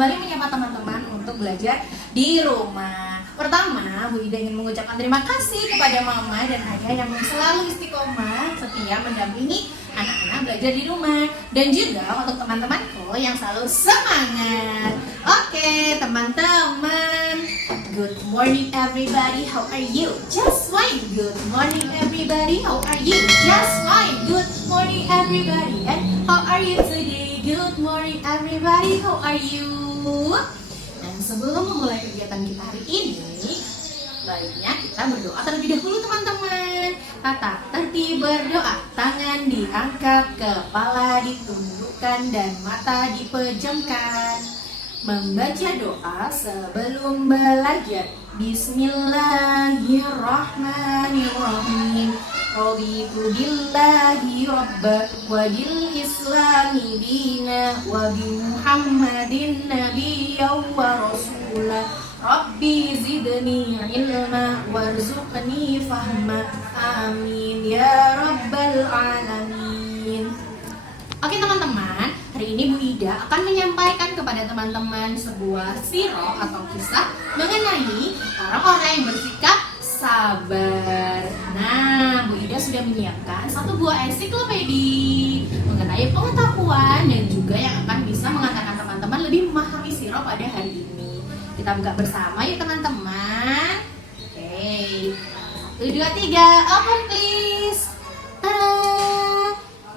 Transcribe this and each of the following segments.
kembali menyapa teman-teman untuk belajar di rumah. Pertama, Bu Ida ingin mengucapkan terima kasih kepada Mama dan Ayah yang selalu istiqomah setia mendampingi anak-anak belajar di rumah. Dan juga untuk teman-temanku yang selalu semangat. Oke, teman-teman. Good morning everybody, how are you? Just fine. Good morning everybody, how are you? Just fine. Good morning everybody, and how are you today? Good morning everybody, how are you? Dan sebelum memulai kegiatan kita hari ini, baiknya kita berdoa terlebih dahulu teman-teman. Tata tertib berdoa, tangan diangkat, kepala ditundukkan dan mata dipejamkan. Membaca doa sebelum belajar. Bismillahirrahmanirrahim. Raditu billahi rabba wa bil islami dina wa bi Muhammadin nabiyya wa rasula. Rabbi zidni ilma warzuqni fahma. Amin ya rabbal alamin. Oke teman-teman, hari ini Bu Ida akan menyampaikan kepada teman-teman sebuah sirah atau kisah mengenai orang-orang yang bersikap sabar. Nah, Bu Ida sudah menyiapkan satu buah ensiklopedi mengenai pengetahuan dan juga yang akan bisa mengantarkan teman-teman lebih memahami sirah pada hari ini. Kita buka bersama yuk teman-teman. Oke, 1, 2, 3, open please. Tada!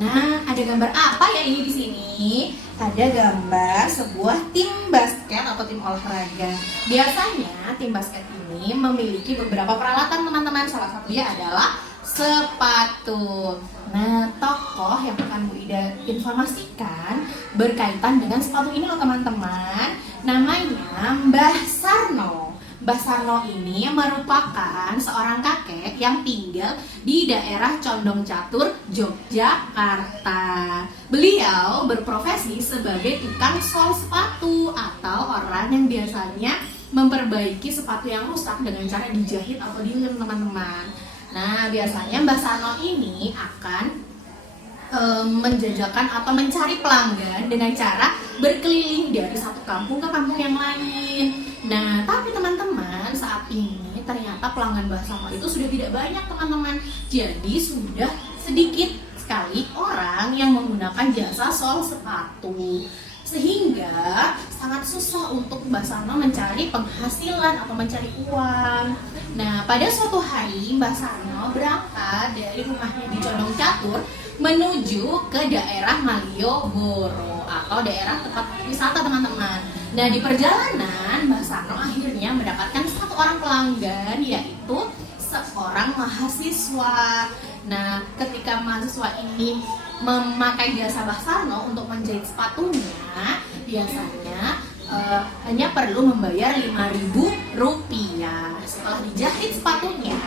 Nah, ada gambar apa ya ini di sini? Ada gambar sebuah tim basket atau tim olahraga. Biasanya tim basket ini memiliki beberapa peralatan teman-teman. Salah satunya adalah sepatu. Nah, tokoh yang akan Bu Ida informasikan berkaitan dengan sepatu ini loh teman-teman. Namanya Mbah Sarno. Mbah Sarno ini merupakan seorang kakek yang tinggal di daerah Condong Catur, Yogyakarta. Beliau berprofesi sebagai tukang sol sepatu atau orang yang biasanya memperbaiki sepatu yang rusak dengan cara dijahit atau dilem teman-teman. Nah, biasanya Mbah Sarno ini akan menjajakan atau mencari pelanggan dengan cara berkeliling dari satu kampung ke kampung yang lain. Nah, tapi teman-teman, saat ini ternyata pelanggan Mbah Sarno itu sudah tidak banyak teman-teman. Jadi sudah sedikit sekali orang yang menggunakan jasa sol sepatu. Sehingga sangat susah untuk Mbah Sarno mencari penghasilan atau mencari uang. Nah, pada suatu hari Mbah Sarno berangkat dari rumahnya di Condong Catur menuju ke daerah Malioboro atau daerah tempat wisata teman-teman. Nah, di perjalanan Mbah Sarno akhirnya mendapatkan satu orang pelanggan, yaitu seorang mahasiswa. Nah, ketika mahasiswa ini memakai jasa Mbah Sarno untuk menjahit sepatunya, biasanya hanya perlu membayar Rp5.000. Setelah dijahit sepatunya,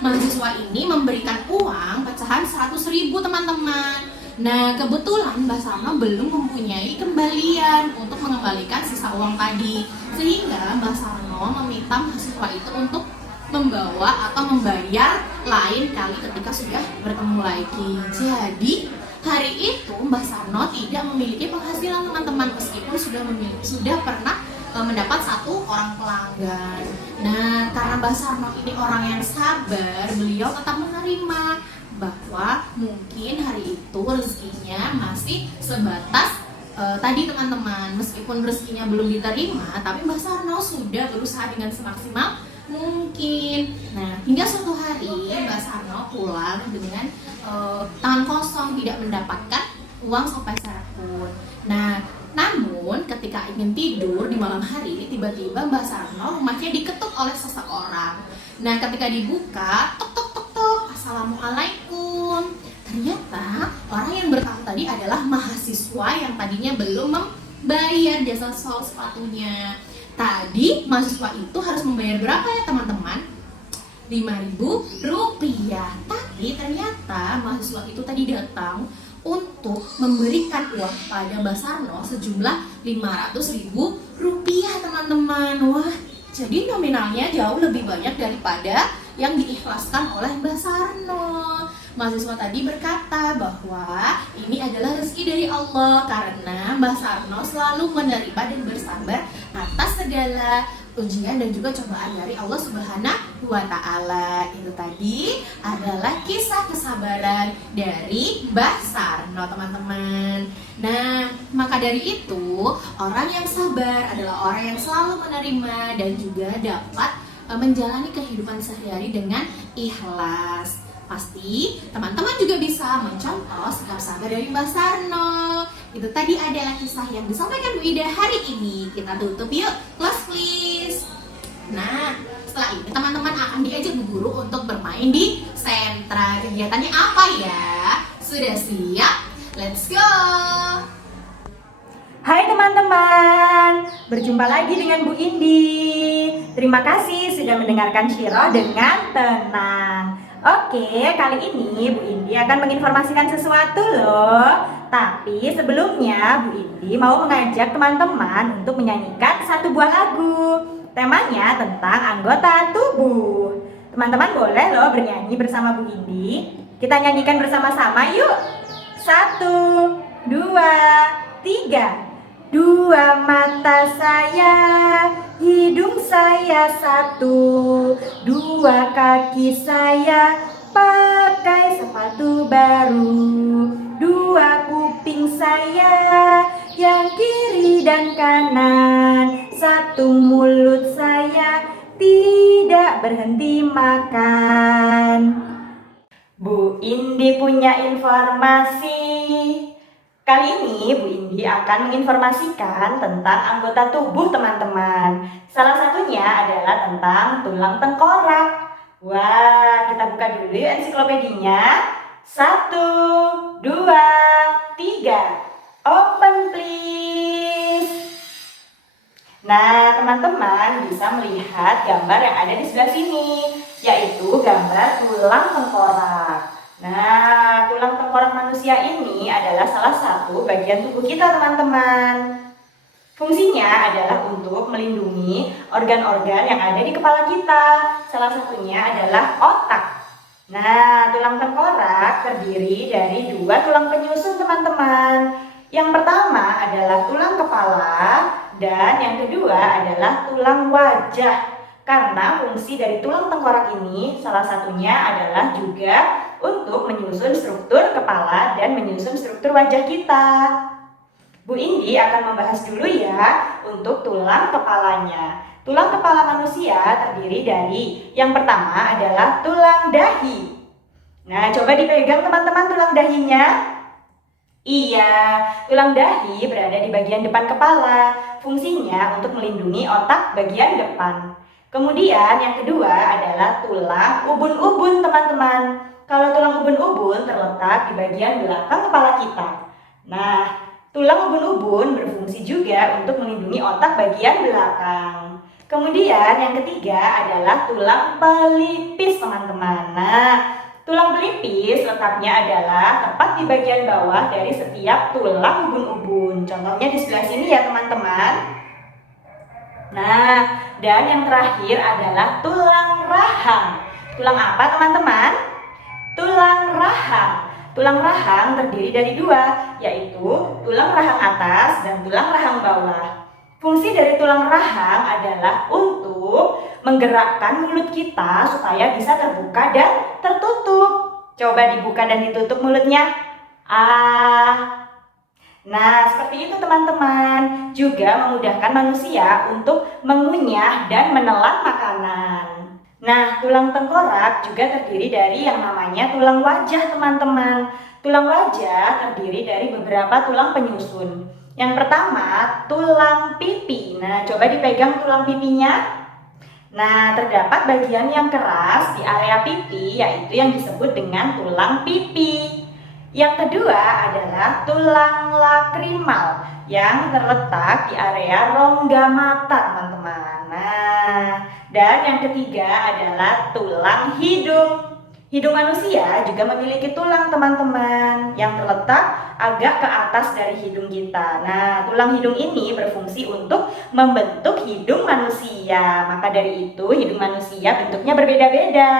mahasiswa ini memberikan uang pecahan 100.000 teman-teman. Nah, kebetulan Mbah Sarno belum mempunyai kembalian untuk mengembalikan sisa uang tadi, sehingga Mbah Sarno meminta mahasiswa itu untuk membawa atau membayar lain kali ketika sudah bertemu lagi. Jadi hari itu Mbah Sarno tidak memiliki penghasilan teman-teman, meskipun sudah pernah mendapat satu orang pelanggan. Nah, karena Mbah Sarno ini orang yang sabar, beliau tetap menerima bahwa mungkin hari itu rezekinya masih sebatas tadi teman-teman. Meskipun rezekinya belum diterima, tapi Mbah Sarno sudah berusaha dengan semaksimal mungkin. Nah, hingga suatu hari Mbah Sarno pulang dengan tangan kosong, tidak mendapatkan uang sepeser pun. Nah, namun ketika ingin tidur di malam hari, tiba-tiba Mbah Sarno rumahnya diketuk oleh seseorang. Nah, ketika dibuka, tok tok tok tok, assalamualaikum. Ternyata orang yang bertamu tadi adalah mahasiswa yang tadinya belum membayar jasa sol sepatunya. Tadi mahasiswa itu harus membayar berapa ya teman-teman? Rp5.000. Tapi ternyata mahasiswa itu tadi datang untuk memberikan uang pada Mbah Sarno sejumlah Rp500.000 teman-teman. Wah, jadi nominalnya jauh lebih banyak daripada yang diikhlaskan oleh Mbah Sarno. Mahasiswa tadi berkata bahwa ini adalah rezeki dari Allah karena Mbah Sarno selalu menerima dan bersabar atas segala ujian dan juga cobaan dari Allah Subhanahu wa Ta'ala. Itu tadi adalah kisah kesabaran dari Mbah Sarno, teman-teman. Nah, maka dari itu, orang yang sabar adalah orang yang selalu menerima dan juga dapat menjalani kehidupan sehari-hari dengan ikhlas. Pasti teman-teman juga bisa mencontoh sikap sabar dari Mbah Sarno. Itu tadi adalah kisah yang disampaikan Bu Ida hari ini. Kita tutup yuk, close please. Nah, setelah ini teman-teman akan diajak Bu Guru untuk bermain di sentra. Kegiatannya apa ya? Sudah siap? Let's go! Hai teman-teman, berjumpa lagi dengan Bu Indi. Terima kasih sudah mendengarkan Syirah dengan tenang. Oke, kali ini Bu Indi akan menginformasikan sesuatu loh. Tapi sebelumnya Bu Indi mau mengajak teman-teman untuk menyanyikan satu buah lagu. Temanya tentang anggota tubuh. Teman-teman boleh loh bernyanyi bersama Bu Indi. Kita nyanyikan bersama-sama yuk. 1, 2, 3. Dua mata saya, hidung saya satu. Dua kaki saya pakai sepatu baru. Dua kuping saya yang kiri dan kanan. Satu mulut saya tidak berhenti makan. Bu Indi punya informasi. Kali ini Bu Indi akan menginformasikan tentang anggota tubuh teman-teman. Salah satunya adalah tentang tulang tengkorak. Wah, kita buka dulu yuk ensiklopedinya. 1, 2, 3. Open please. Nah, teman-teman bisa melihat gambar yang ada di sebelah sini, yaitu gambar tulang tengkorak. Nah, tulang tengkorak manusia ini adalah salah satu bagian tubuh kita, teman-teman. Fungsinya adalah untuk melindungi organ-organ yang ada di kepala kita. Salah satunya adalah otak. Nah, tulang tengkorak terdiri dari dua tulang penyusun, teman-teman. Yang pertama adalah tulang kepala dan yang kedua adalah tulang wajah. Karena fungsi dari tulang tengkorak ini salah satunya adalah juga untuk menyusun struktur kepala dan menyusun struktur wajah kita. Bu Indi akan membahas dulu ya untuk tulang kepalanya. Tulang kepala manusia terdiri dari yang pertama adalah tulang dahi. Nah, coba dipegang teman-teman tulang dahinya. Iya, tulang dahi berada di bagian depan kepala. Fungsinya untuk melindungi otak bagian depan. Kemudian yang kedua adalah tulang ubun-ubun, teman-teman. Kalau tulang ubun-ubun terletak di bagian belakang kepala kita. Nah, tulang ubun-ubun berfungsi juga untuk melindungi otak bagian belakang. Kemudian yang ketiga adalah tulang pelipis, teman-teman. Nah, tulang pelipis letaknya adalah tepat di bagian bawah dari setiap tulang ubun-ubun. Contohnya di sebelah sini ya, teman-teman. Nah, dan yang terakhir adalah tulang rahang. Tulang apa, teman-teman? Tulang rahang. Tulang rahang terdiri dari dua, yaitu tulang rahang atas dan tulang rahang bawah. Fungsi dari tulang rahang adalah untuk menggerakkan mulut kita supaya bisa terbuka dan tertutup. Coba dibuka dan ditutup mulutnya. Nah, seperti itu teman-teman. Juga memudahkan manusia untuk mengunyah dan menelan makanan. Nah, tulang tengkorak juga terdiri dari yang namanya tulang wajah, teman-teman. Tulang wajah terdiri dari beberapa tulang penyusun. Yang pertama, tulang pipi. Nah, coba dipegang tulang pipinya. Nah, terdapat bagian yang keras di area pipi, yaitu yang disebut dengan tulang pipi. Yang kedua adalah tulang lakrimal yang terletak di area rongga mata, teman-teman. Nah, dan yang ketiga adalah tulang hidung. Hidung manusia juga memiliki tulang, teman-teman, yang terletak agak ke atas dari hidung kita. Nah, tulang hidung ini berfungsi untuk membentuk hidung manusia. Maka dari itu, hidung manusia bentuknya berbeda-beda.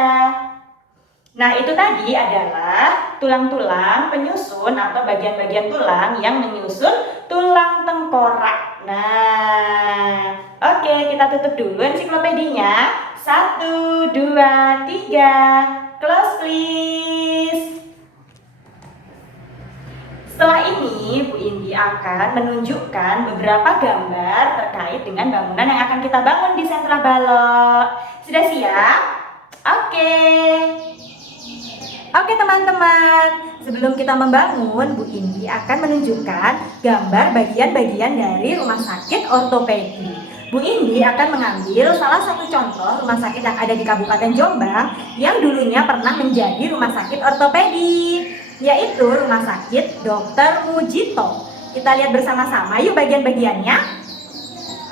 Nah, itu tadi adalah tulang-tulang penyusun atau bagian-bagian tulang yang menyusun tulang tengkorak. Nah, oke, kita tutup dulu ensiklopedinya. 1, 2, 3. Close please. Setelah ini, Bu Indi akan menunjukkan beberapa gambar terkait dengan bangunan yang akan kita bangun di Sentra Balok. Sudah siap? Oke. Oke teman-teman, sebelum kita membangun, Bu Indi akan menunjukkan gambar bagian-bagian dari rumah sakit ortopedi. Bu Indi akan mengambil salah satu contoh rumah sakit yang ada di Kabupaten Jombang yang dulunya pernah menjadi rumah sakit ortopedi, yaitu Rumah Sakit Dr. Mujito. Kita lihat bersama-sama yuk bagian-bagiannya.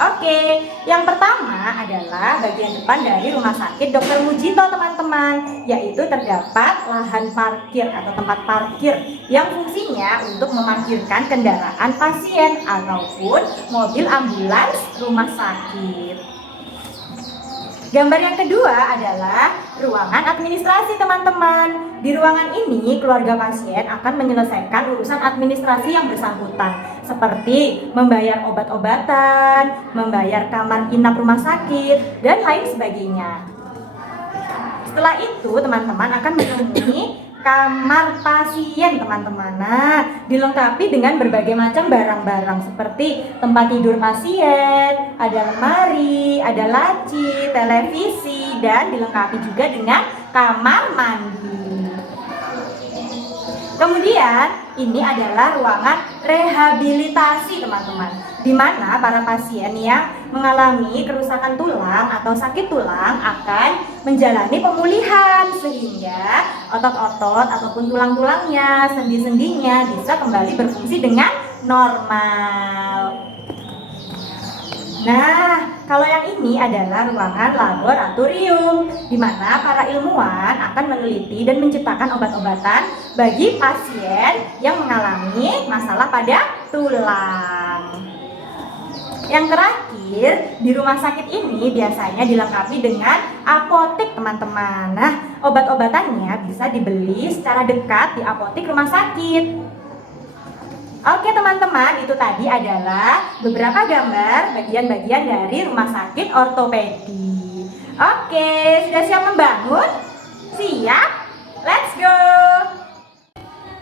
Oke, yang pertama adalah bagian depan dari Rumah Sakit Dr. Mujito teman-teman, yaitu terdapat lahan parkir atau tempat parkir yang fungsinya untuk memarkirkan kendaraan pasien ataupun mobil ambulans rumah sakit. Gambar yang kedua adalah ruangan administrasi teman-teman. Di ruangan ini keluarga pasien akan menyelesaikan urusan administrasi yang bersangkutan, seperti membayar obat-obatan, membayar kamar inap rumah sakit, dan lain sebagainya. Setelah itu teman-teman akan menemui kamar pasien teman-teman. Nah, dilengkapi dengan berbagai macam barang-barang seperti tempat tidur pasien, ada lemari, ada laci, televisi, dan dilengkapi juga dengan kamar mandi. Kemudian ini adalah ruangan rehabilitasi teman-teman, di mana para pasien yang mengalami kerusakan tulang atau sakit tulang akan menjalani pemulihan sehingga otot-otot ataupun tulang-tulangnya, sendi-sendinya bisa kembali berfungsi dengan normal. Nah, kalau yang ini adalah ruangan laboratorium, di mana para ilmuwan akan meneliti dan menciptakan obat-obatan bagi pasien yang mengalami masalah pada tulang. Yang terakhir, di rumah sakit ini biasanya dilengkapi dengan apotek teman-teman. Nah, obat-obatannya bisa dibeli secara dekat di apotek rumah sakit. Oke teman-teman, itu tadi adalah beberapa gambar bagian-bagian dari rumah sakit ortopedi. Oke, sudah siap membangun? Siap? Let's go!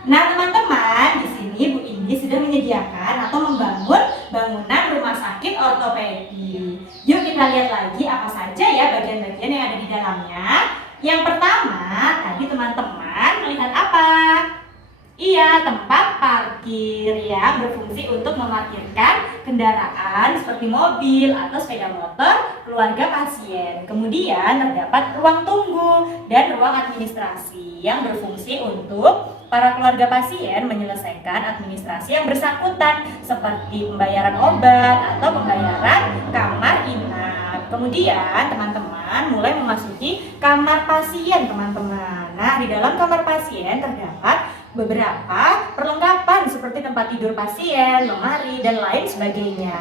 Nah teman-teman, di sini Bu Indi sudah menyediakan atau membangun bangunan rumah sakit ortopedi. Yuk kita lihat lagi apa saja ya bagian-bagian yang ada di dalamnya. Yang pertama, tadi teman-teman melihat apa? Iya, tempat parkir yang berfungsi untuk memarkirkan kendaraan seperti mobil atau sepeda motor keluarga pasien. Kemudian terdapat ruang tunggu dan ruang administrasi yang berfungsi untuk para keluarga pasien menyelesaikan administrasi yang bersangkutan seperti pembayaran obat atau pembayaran kamar inap. Kemudian teman-teman mulai memasuki kamar pasien teman-teman. Nah, di dalam kamar pasien terdapat beberapa perlengkapan seperti tempat tidur pasien, lemari, dan lain sebagainya.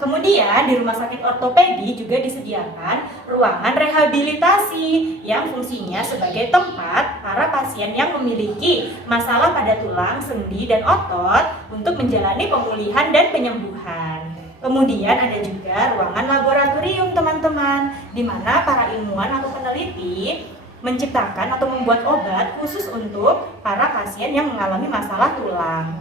Kemudian di rumah sakit ortopedi juga disediakan ruangan rehabilitasi yang fungsinya sebagai tempat para pasien yang memiliki masalah pada tulang, sendi, dan otot untuk menjalani pemulihan dan penyembuhan. Kemudian ada juga ruangan laboratorium teman-teman, di mana para ilmuwan atau peneliti menciptakan atau membuat obat khusus untuk para pasien yang mengalami masalah tulang.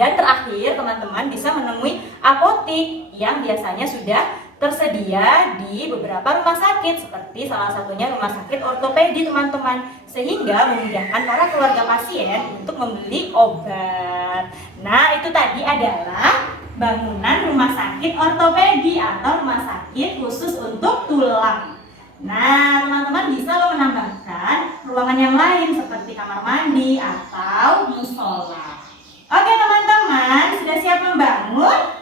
Dan terakhir teman-teman bisa menemui apotek yang biasanya sudah tersedia di beberapa rumah sakit seperti salah satunya rumah sakit ortopedi teman-teman, sehingga memudahkan para keluarga pasien untuk membeli obat. Nah, itu tadi adalah bangunan rumah sakit ortopedi atau rumah sakit khusus untuk tulang. Nah, teman-teman bisa menambahkan ruangan yang lain seperti kamar mandi atau musola. Oke teman-teman, sudah siap membangun?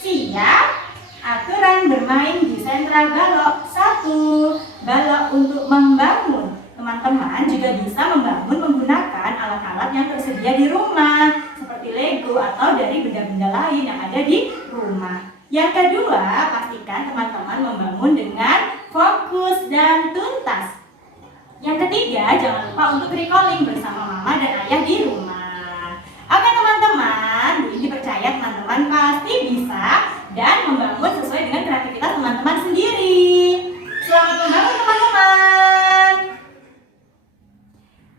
Siap? Aturan bermain di Sentra Balok. 1. Balok untuk membangun. Teman-teman juga bisa membangun menggunakan alat-alat yang tersedia di rumah seperti Lego atau dari benda-benda lain yang ada di rumah. Yang kedua, pastikan teman-teman membangun dengan fokus dan tuntas. Yang ketiga, jangan lupa untuk recalling bersama mama dan ayah di rumah. Oke teman-teman, Bu Indi percaya teman-teman pasti bisa dan membangun sesuai dengan kreativitas teman-teman sendiri. Selamat membangun teman-teman.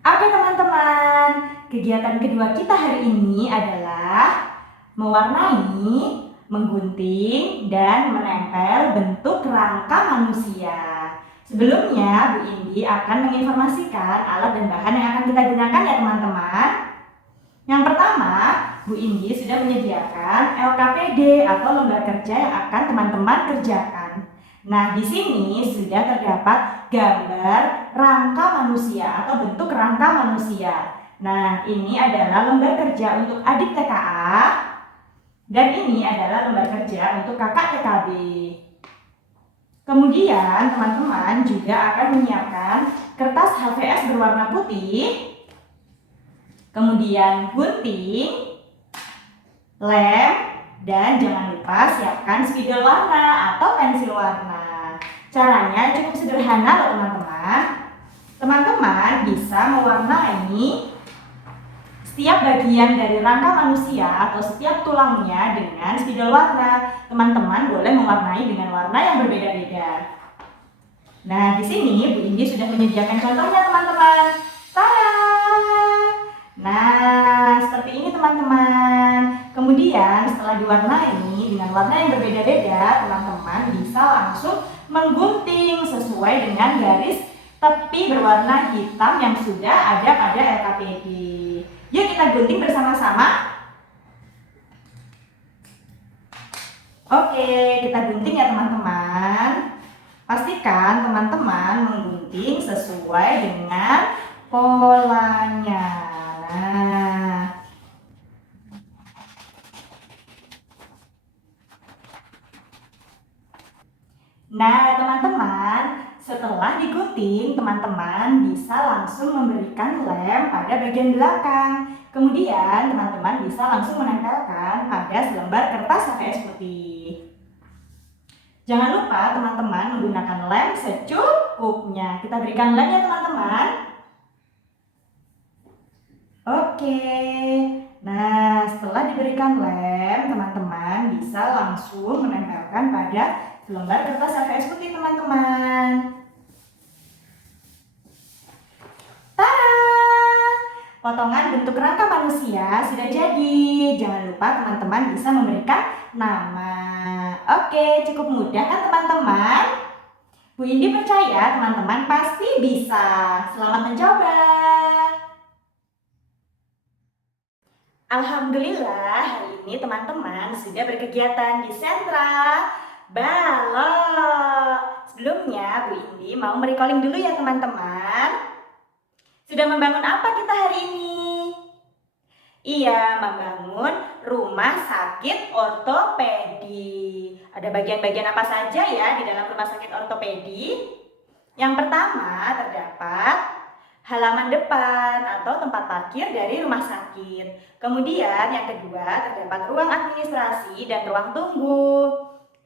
Oke teman-teman, kegiatan kedua kita hari ini adalah mewarnai, menggunting, dan menempel bentuk rangka manusia. Sebelumnya, Bu Indi akan menginformasikan alat dan bahan yang akan kita gunakan ya teman-teman. Yang pertama, Bu Indi sudah menyediakan LKPD atau lembar kerja yang akan teman-teman kerjakan. Nah, di sini sudah terdapat gambar rangka manusia atau bentuk rangka manusia. Nah, ini adalah lembar kerja untuk adik TKA dan ini adalah lembar kerja untuk kakak TKB. Kemudian, teman-teman juga akan menyiapkan kertas HVS berwarna putih, kemudian gunting, lem, dan jangan lupa siapkan spidol warna atau pensil warna. Caranya cukup sederhana loh teman-teman. Teman-teman bisa mewarnai setiap bagian dari rangka manusia atau setiap tulangnya dengan spidol warna. Teman-teman boleh mewarnai dengan warna yang berbeda-beda. Nah, di sini Bu Indi sudah menyediakan contohnya teman-teman. Tada! Nah, seperti ini teman-teman. Kemudian setelah diwarnai dengan warna yang berbeda-beda, teman-teman bisa langsung menggunting sesuai dengan garis tepi berwarna hitam yang sudah ada pada LKPD. Yuk kita gunting bersama-sama. Oke, kita gunting ya teman-teman. Pastikan teman-teman menggunting sesuai dengan polanya. Nah, teman-teman, setelah digunting, teman-teman bisa langsung memberikan lem pada bagian belakang. Kemudian, teman-teman bisa langsung menempelkan pada selembar kertas HVS putih. Jangan lupa teman-teman menggunakan lem secukupnya. Kita berikan lem ya teman-teman. Oke. Nah, setelah diberikan lem, teman-teman bisa langsung menempelkan pada selembar kertas HVS putih teman-teman. Tada! Potongan bentuk rangka manusia sudah jadi. Jangan lupa teman-teman bisa memberikan nama. Oke, cukup mudah kan teman-teman? Bu Indi percaya teman-teman pasti bisa. Selamat mencoba. Alhamdulillah, hari ini teman-teman sudah berkegiatan di sentra balok. Sebelumnya, Bu Indi mau merecalling dulu ya teman-teman. Sudah membangun apa kita hari ini? Iya, membangun rumah sakit ortopedi. Ada bagian-bagian apa saja ya di dalam rumah sakit ortopedi? Yang pertama terdapat halaman depan atau tempat parkir dari rumah sakit. Kemudian yang kedua terdapat ruang administrasi dan ruang tunggu.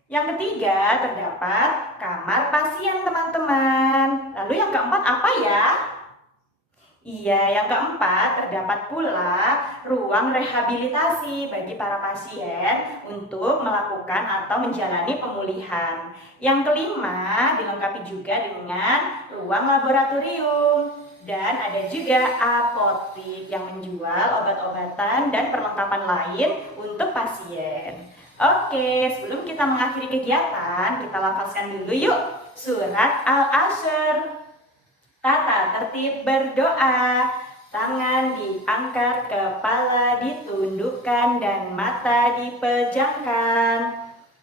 Yang ketiga terdapat kamar pasien teman-teman. Lalu yang keempat apa ya? Iya, yang keempat terdapat pula ruang rehabilitasi bagi para pasien untuk melakukan atau menjalani pemulihan. Yang kelima dilengkapi juga dengan ruang laboratorium. Dan ada juga apotik yang menjual obat-obatan dan perlengkapan lain untuk pasien. Oke, sebelum kita mengakhiri kegiatan, kita lafazkan dulu yuk surat Al-Asr. Tata tertib berdoa, tangan diangkat, kepala ditundukkan, dan mata dipejamkan.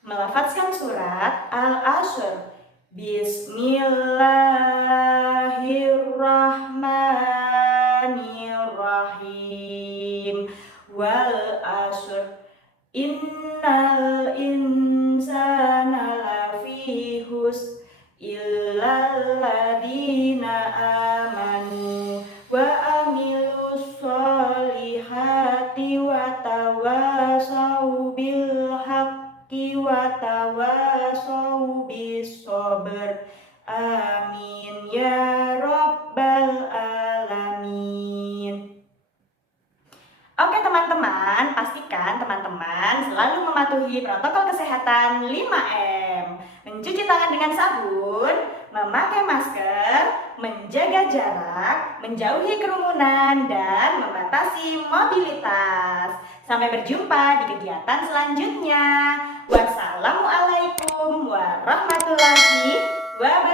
Melafazkan surat Al-Asr. Bismillahirrahmanirrahim. Wal asr. Innal insana lafi khusr illal ladzina amanu wa amilus solihati wa tawasau bil haqqi wa tawasau bis sabr. Amin ya rabbal dan selalu mematuhi protokol kesehatan 5M. Mencuci tangan dengan sabun, memakai masker, menjaga jarak, menjauhi kerumunan, dan membatasi mobilitas. Sampai berjumpa di kegiatan selanjutnya. Wassalamualaikum warahmatullahi wabarakatuh.